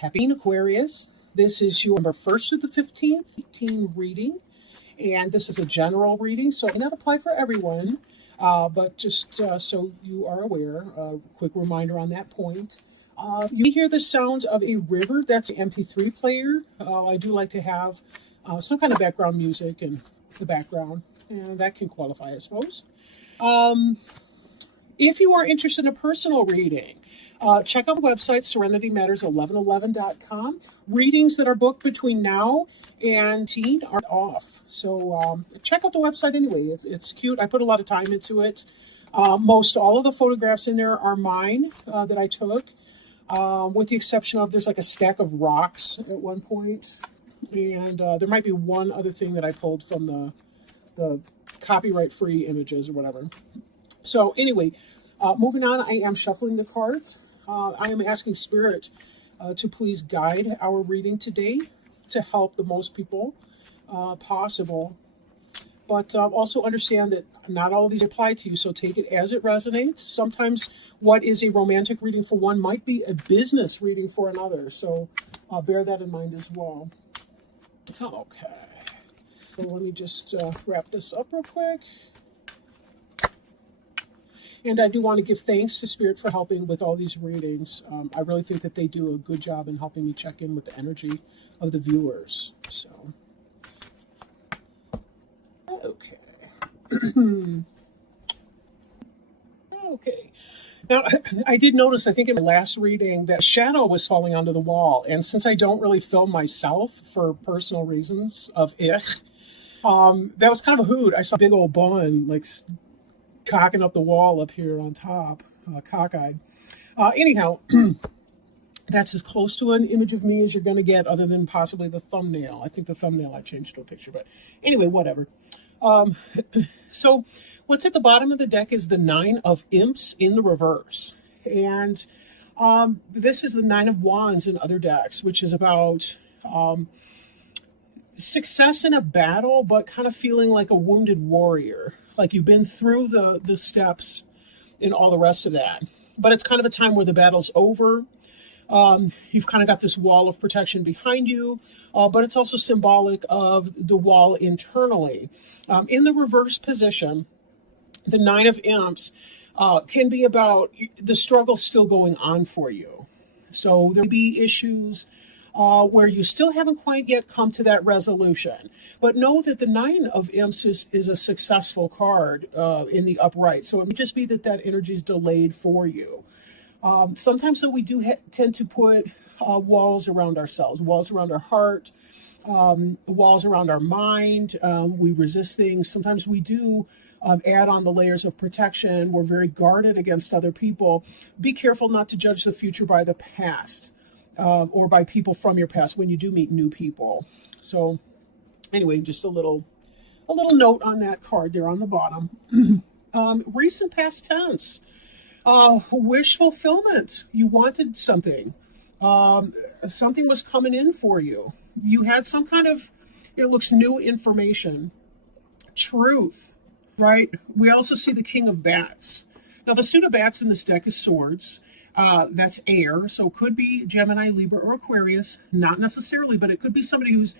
Happy Aquarius. This is your November 1st to the 15th, 18 reading. And this is a general reading, so it may not apply for everyone. But just so you are aware, a quick reminder on that point. You may hear the sounds of a river. That's an MP3 player. I do like to have some kind of background music in the background, and that can qualify, I suppose. If you are interested in a personal reading, check out the website, serenitymatters1111.com. Readings that are booked between now and 10 are off. So check out the website anyway. It's cute. I put a lot of time into it. Most all of the photographs in there are mine that I took, with the exception of there's like a stack of rocks at one point. And there might be one other thing that I pulled from the copyright-free images or whatever. So anyway, moving on, I am shuffling the cards. I am asking Spirit to please guide our reading today to help the most people possible. But also understand that not all of these apply to you, so take it as it resonates. Sometimes what is a romantic reading for one might be a business reading for another. So bear that in mind as well. Okay. So let me just wrap this up real quick. And I do want to give thanks to Spirit for helping with all these readings. I really think that they do a good job in helping me check in with the energy of the viewers. So, okay. Okay. Now, I did notice, I think in my last reading, that shadow was falling onto the wall. And since I don't really film myself for personal reasons of that was kind of a hoot. I saw a big old bun, like, cocking up the wall up here on top, cockeyed. Anyhow, that's as close to an image of me as you're going to get, other than possibly the thumbnail. I think the thumbnail I changed to a picture, but anyway, whatever. So what's at the bottom of the deck is the 9 of Imps in the reverse. And this is the 9 of Wands in other decks, which is about success in a battle, but kind of feeling like a wounded warrior. Like you've been through the steps and all the rest of that. But it's kind of a time where the battle's over. You've kind of got this wall of protection behind you, but it's also symbolic of the wall internally. In the reverse position, the 9 of Imps can be about the struggle still going on for you. So there'll be issues where you still haven't quite yet come to that resolution. But know that the 9 of Imps is a successful card in the upright. So it may just be that energy is delayed for you. Sometimes though we do tend to put walls around ourselves, walls around our heart, walls around our mind. We resist things. Sometimes we do add on the layers of protection. We're very guarded against other people. Be careful not to judge the future by the past. Or by people from your past when you do meet new people. So anyway, just a little note on that card there on the bottom. Recent past tense. Wish fulfillment. You wanted something. Something was coming in for you. You had some kind of, it looks new information. Truth, right? We also see the King of Bats. Now the suit of bats in this deck is swords. That's air, so it could be Gemini, Libra, or Aquarius. Not necessarily, but it could be somebody who's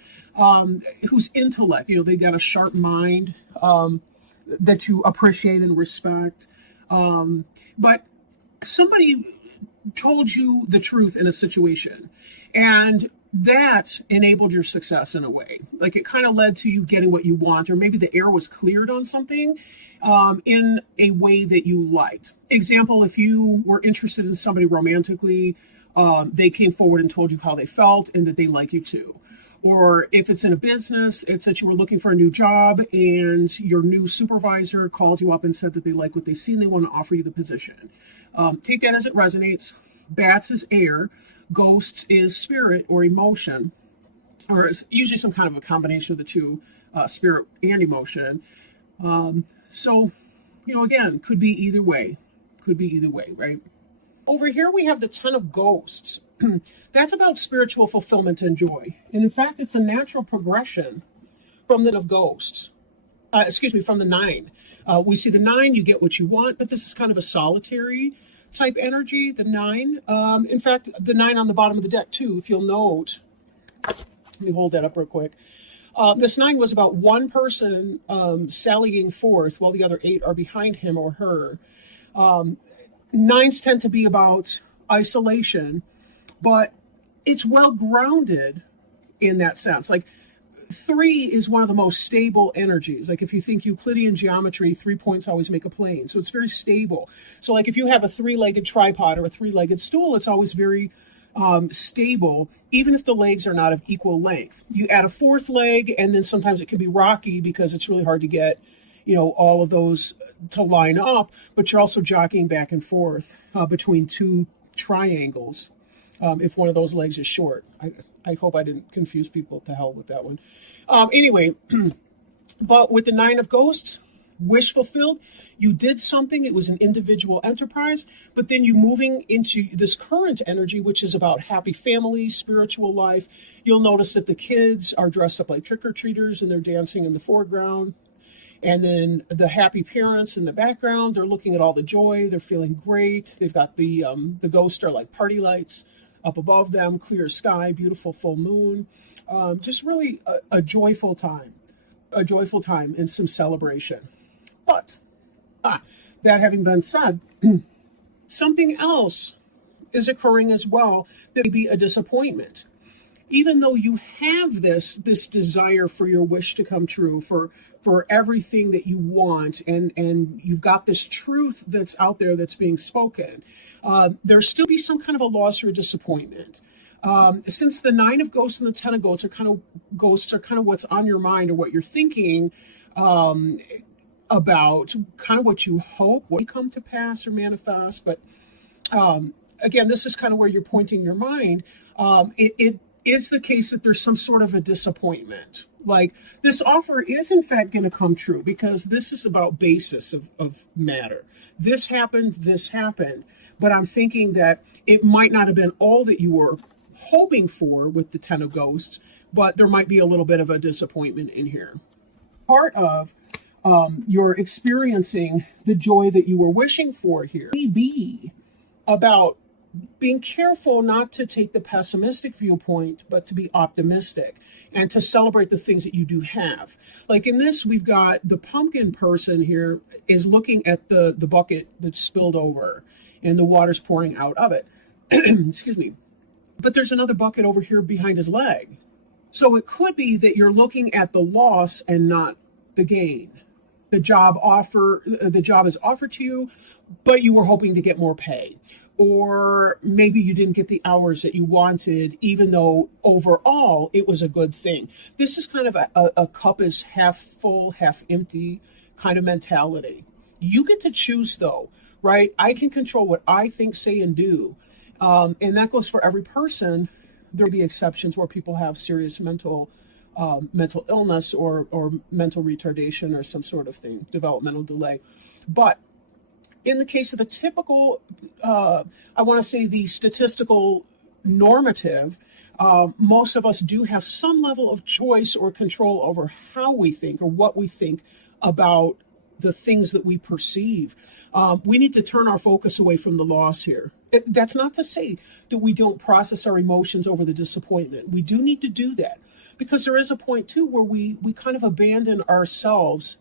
intellect. You know, they got a sharp mind that you appreciate and respect. But somebody told you the truth in a situation, and that enabled your success in a way. Like it kind of led to you getting what you want, or maybe the air was cleared on something in a way that you liked. Example, if you were interested in somebody romantically, they came forward and told you how they felt and that they like you too. Or if it's in a business, it's that you were looking for a new job and your new supervisor called you up and said that they like what they see and they want to offer you the position. Take that as it resonates. Bats is air. Ghosts is spirit or emotion, or it's usually some kind of a combination of the two, spirit and emotion. So, you know, again, could be either way. Could be either way, right? Over here we have the 10 of Ghosts. That's about spiritual fulfillment and joy. And in fact, it's a natural progression from the of Ghosts. From the 9. We see the 9, you get what you want, but this is kind of a solitary type energy, the 9. In fact, the 9 on the bottom of the deck too, if you'll note. Let me hold that up real quick. This 9 was about one person sallying forth while the other 8 are behind him or her. 9s tend to be about isolation, but it's well grounded in that sense. Like 3 is one of the most stable energies. Like if you think Euclidean geometry, 3 points always make a plane. So it's very stable. So like if you have a 3-legged tripod or a 3-legged stool, it's always very stable, even if the legs are not of equal length. You add a 4th leg, and then sometimes it can be rocky because it's really hard to get, all of those to line up, but you're also jockeying back and forth between 2 triangles if one of those legs is short. I hope I didn't confuse people to hell with that one. Anyway, but with the 9 of Ghosts, wish fulfilled. You did something. It was an individual enterprise, but then you moving into this current energy, which is about happy family, spiritual life. You'll notice that the kids are dressed up like trick-or-treaters and they're dancing in the foreground. And then the happy parents in the background, they're looking at all the joy. They're feeling great. They've got the ghosts are like party lights up above them, clear sky, beautiful full moon. Just really a joyful time and some celebration. But that having been said, something else is occurring as well that may be a disappointment. Even though you have this desire for your wish to come true, for everything that you want, and you've got this truth that's out there that's being spoken, there still be some kind of a loss or a disappointment. Since the 9 of Ghosts and the 10 of Ghosts are kind of what's on your mind or what you're thinking about, kind of what you hope will come to pass or manifest. But again, this is kind of where you're pointing your mind. It is the case that there's some sort of a disappointment. Like this offer is in fact going to come true because this is about basis of matter. This happened, but I'm thinking that it might not have been all that you were hoping for with the 10 of Ghosts, but there might be a little bit of a disappointment in here. Part of you're experiencing the joy that you were wishing for here may be about being careful not to take the pessimistic viewpoint, but to be optimistic and to celebrate the things that you do have. Like in this, we've got the pumpkin person here is looking at the bucket that's spilled over and the water's pouring out of it. Excuse me. But there's another bucket over here behind his leg. So it could be that you're looking at the loss and not the gain. The job is offered to you, but you were hoping to get more pay. Or maybe you didn't get the hours that you wanted, even though overall it was a good thing. This is kind of a cup is half full, half empty kind of mentality. You get to choose though, right? I can control what I think, say, and do. And that goes for every person. There will be exceptions where people have serious mental illness or mental retardation or some sort of thing, developmental delay. But in the case of the typical, I want to say the statistical normative, most of us do have some level of choice or control over how we think or what we think about the things that we perceive. We need to turn our focus away from the loss here. That's not to say that we don't process our emotions over the disappointment. We do need to do that because there is a point too where we kind of abandon ourselves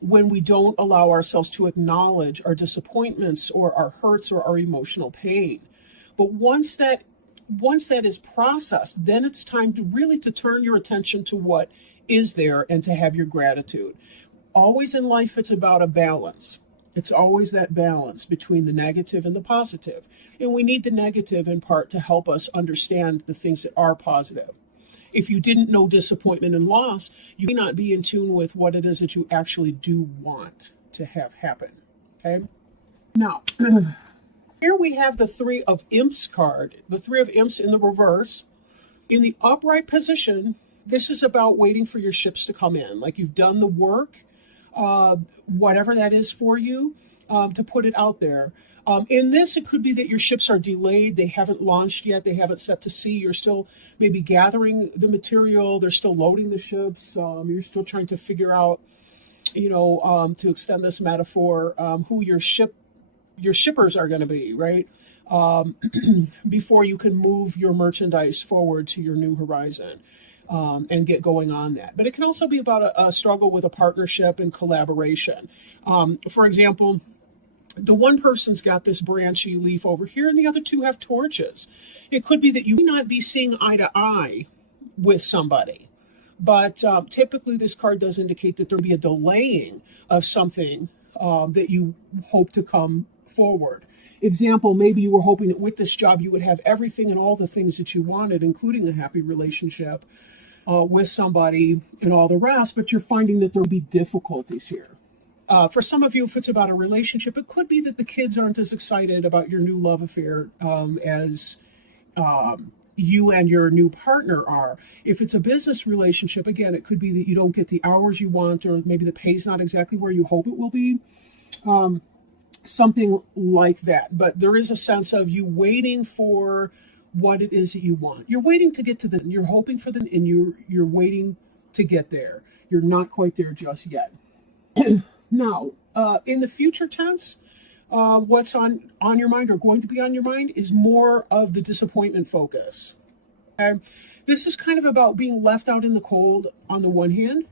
when we don't allow ourselves to acknowledge our disappointments or our hurts or our emotional pain. But once that is processed, then it's time to really to turn your attention to what is there and to have your gratitude. Always in life, it's about a balance. It's always that balance between the negative and the positive. And we need the negative in part to help us understand the things that are positive. If you didn't know disappointment and loss, you may not be in tune with what it is that you actually do want to have happen. Okay? Now, here we have the 3 of Imps card. The 3 of Imps in the reverse. In the upright position, this is about waiting for your ships to come in. Like you've done the work, whatever that is for you, to put it out there. In this, it could be that your ships are delayed. They haven't launched yet. They haven't set to sea. You're still maybe gathering the material. They're still loading the ships. You're still trying to figure out, to extend this metaphor, who your ship your shippers are going to be, right? Before you can move your merchandise forward to your new horizon and get going on that. But it can also be about a struggle with a partnership and collaboration. For example, the one person's got this branchy leaf over here and the other two have torches. It could be that you may not be seeing eye to eye with somebody, but typically this card does indicate that there'll be a delaying of something that you hope to come forward. Example, maybe you were hoping that with this job you would have everything and all the things that you wanted, including a happy relationship with somebody and all the rest, but you're finding that there'll be difficulties here. For some of you, if it's about a relationship, it could be that the kids aren't as excited about your new love affair as you and your new partner are. If it's a business relationship, again, it could be that you don't get the hours you want, or maybe the pay's not exactly where you hope it will be. Something like that. But there is a sense of you waiting for what it is that you want. You're waiting to get to you're hoping for them, and you're waiting to get there. You're not quite there just yet. Now, in the future tense, what's on your mind or going to be on your mind is more of the disappointment focus. This is kind of about being left out in the cold on the one hand.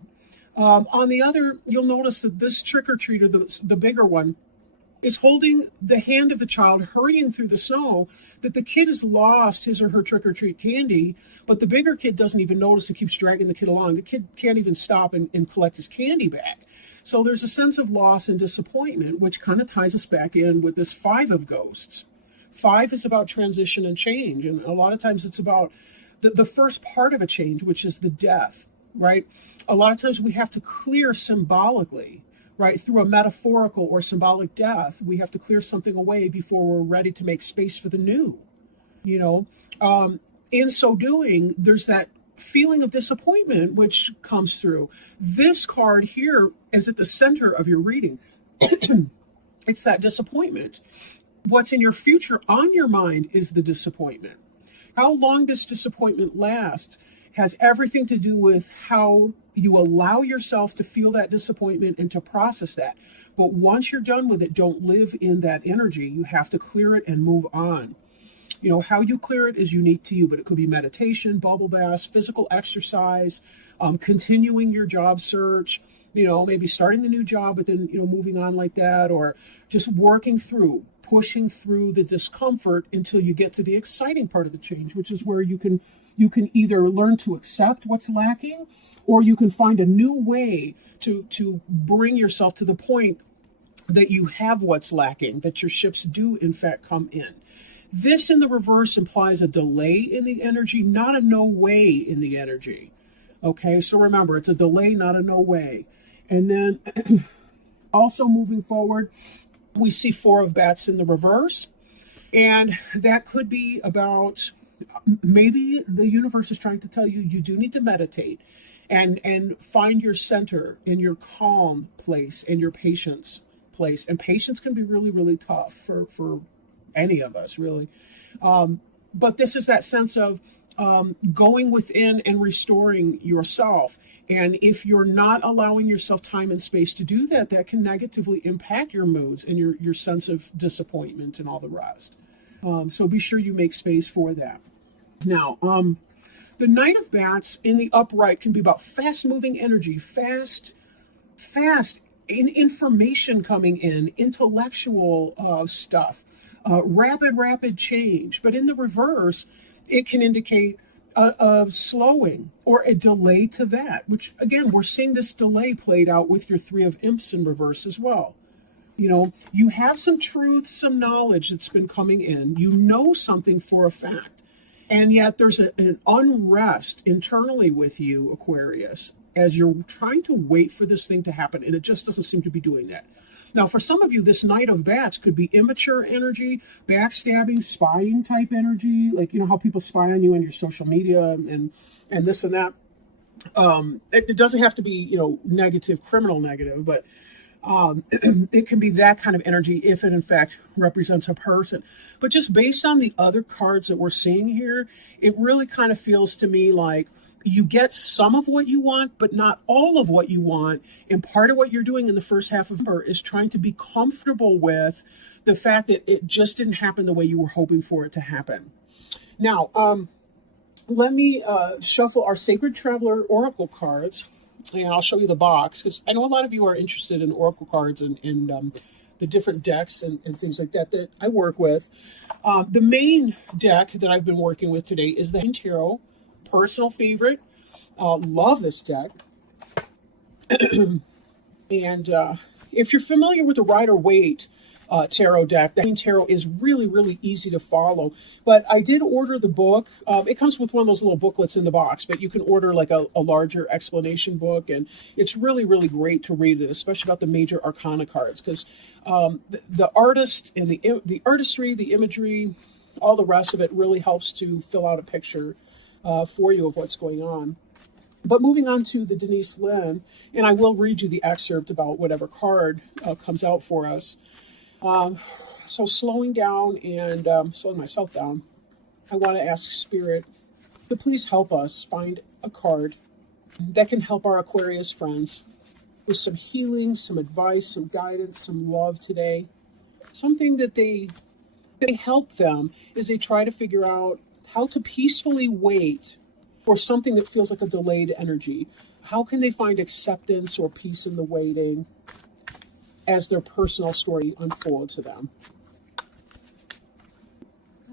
On the other, you'll notice that this trick-or-treater, the bigger one, is holding the hand of the child hurrying through the snow, that the kid has lost his or her trick-or-treat candy, but the bigger kid doesn't even notice. It keeps dragging the kid along. The kid can't even stop and collect his candy back. So there's a sense of loss and disappointment, which kind of ties us back in with this Five of Ghosts. Five is about transition and change, and a lot of times it's about the first part of a change, which is the death, right? A lot of times we have to clear symbolically, right? Through a metaphorical or symbolic death, we have to clear something away before we're ready to make space for the new, you know? In so doing, there's that feeling of disappointment which comes through. This card here is at the center of your reading. It's that disappointment. What's in your future on your mind is the disappointment. How long this disappointment lasts has everything to do with how you allow yourself to feel that disappointment and to process that. But once you're done with it, don't live in that energy. You have to clear it and move on. You know, how you clear it is unique to you, but it could be meditation, bubble baths, physical exercise, continuing your job search, you know, maybe starting the new job, but then, you know, moving on like that, or just working through, pushing through the discomfort until you get to the exciting part of the change, which is where you can either learn to accept what's lacking, or you can find a new way to bring yourself to the point that you have what's lacking, that your ships do in fact come in. This in the reverse implies a delay in the energy, not a no way in the energy. Okay, so remember, it's a delay, not a no way. And then also moving forward, we see Four of Bats in the reverse. And that could be about, maybe the universe is trying to tell you, you do need to meditate and find your center in your calm place and your patience place. And patience can be really, really tough for any of us, really. But this is that sense of going within and restoring yourself. And if you're not allowing yourself time and space to do that, that can negatively impact your moods and your sense of disappointment and all the rest. So be sure you make space for that. Now, the Knight of Bats in the upright can be about fast-moving energy, fast information coming in, intellectual stuff. Rapid change. But in the reverse, it can indicate a slowing or a delay to that, which, again, we're seeing this delay played out with your Three of Imps in reverse as well. You know, you have some truth, some knowledge that's been coming in. You know something for a fact. And yet there's an unrest internally with you, Aquarius, as you're trying to wait for this thing to happen, and it just doesn't seem to be doing that. Now, for some of you, this Knight of Bats could be immature energy, backstabbing, spying type energy, like, you know, how people spy on you on your social media and this and that. It doesn't have to be, you know, negative, criminal negative, but it can be that kind of energy if it, in fact, represents a person. But just based on the other cards that we're seeing here, it really kind of feels to me like You get some of what you want, but not all of what you want. And part of what you're doing in the first half of November is trying to be comfortable with the fact that it just didn't happen the way you were hoping for it to happen. Now, let me shuffle our Sacred Traveler Oracle cards, and I'll show you the box, because I know a lot of you are interested in Oracle cards and the different decks and things like that that I work with. The main deck that I've been working with today is the Tarot, personal favorite. Love this deck. And if you're familiar with the Rider-Waite tarot deck, that tarot is really, really easy to follow. But I did order the book. It comes with one of those little booklets in the box, but you can order like a larger explanation book, and it's really, really great to read it, especially about the major arcana cards, because the artist and the artistry, the imagery, all the rest of it really helps to fill out a picture for you of what's going on. But moving on to the Denise Linn, and I will read you the excerpt about whatever card comes out for us. So slowing down and slowing myself down, I want to ask Spirit to please help us find a card that can help our Aquarius friends with some healing, some advice, some guidance, some love today. Something that they help them as they try to figure out how to peacefully wait for something that feels like a delayed energy. How can they find acceptance or peace in the waiting as their personal story unfolds to them?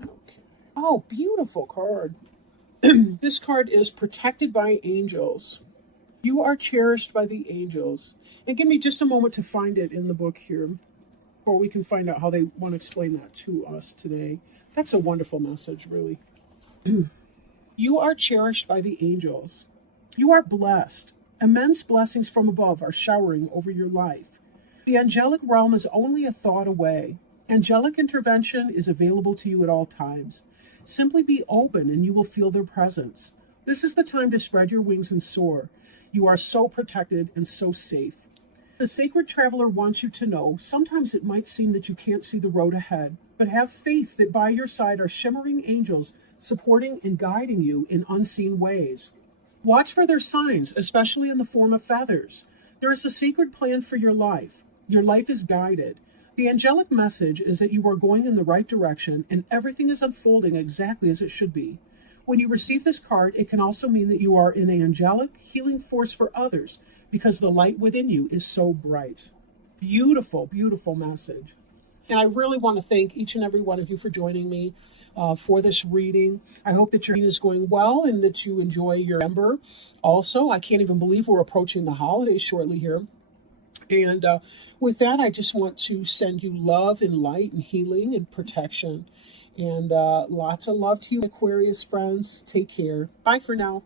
Okay. Oh, beautiful card. This card is Protected by Angels. You are cherished by the angels. And give me just a moment to find it in the book here, or we can find out how they want to explain that to us today. That's a wonderful message, really. You are cherished by the angels. You are blessed. Immense blessings from above are showering over your life. The angelic realm is only a thought away. Angelic intervention is available to you at all times. Simply be open and you will feel their presence. This is the time to spread your wings and soar. You are so protected and so safe. The Sacred Traveler wants you to know sometimes it might seem that you can't see the road ahead, but have faith that by your side are shimmering angels supporting and guiding you in unseen ways. Watch for their signs, especially in the form of feathers. There is a secret plan for your life. Your life is guided. The angelic message is that you are going in the right direction and everything is unfolding exactly as it should be. When you receive this card, it can also mean that you are an angelic healing force for others because the light within you is so bright. Beautiful, beautiful message. And I really want to thank each and every one of you for joining me for this reading. I hope that your reading is going well and that you enjoy your November. Also, I can't even believe we're approaching the holidays shortly here. And with that, I just want to send you love and light and healing and protection. And lots of love to you, Aquarius friends. Take care. Bye for now.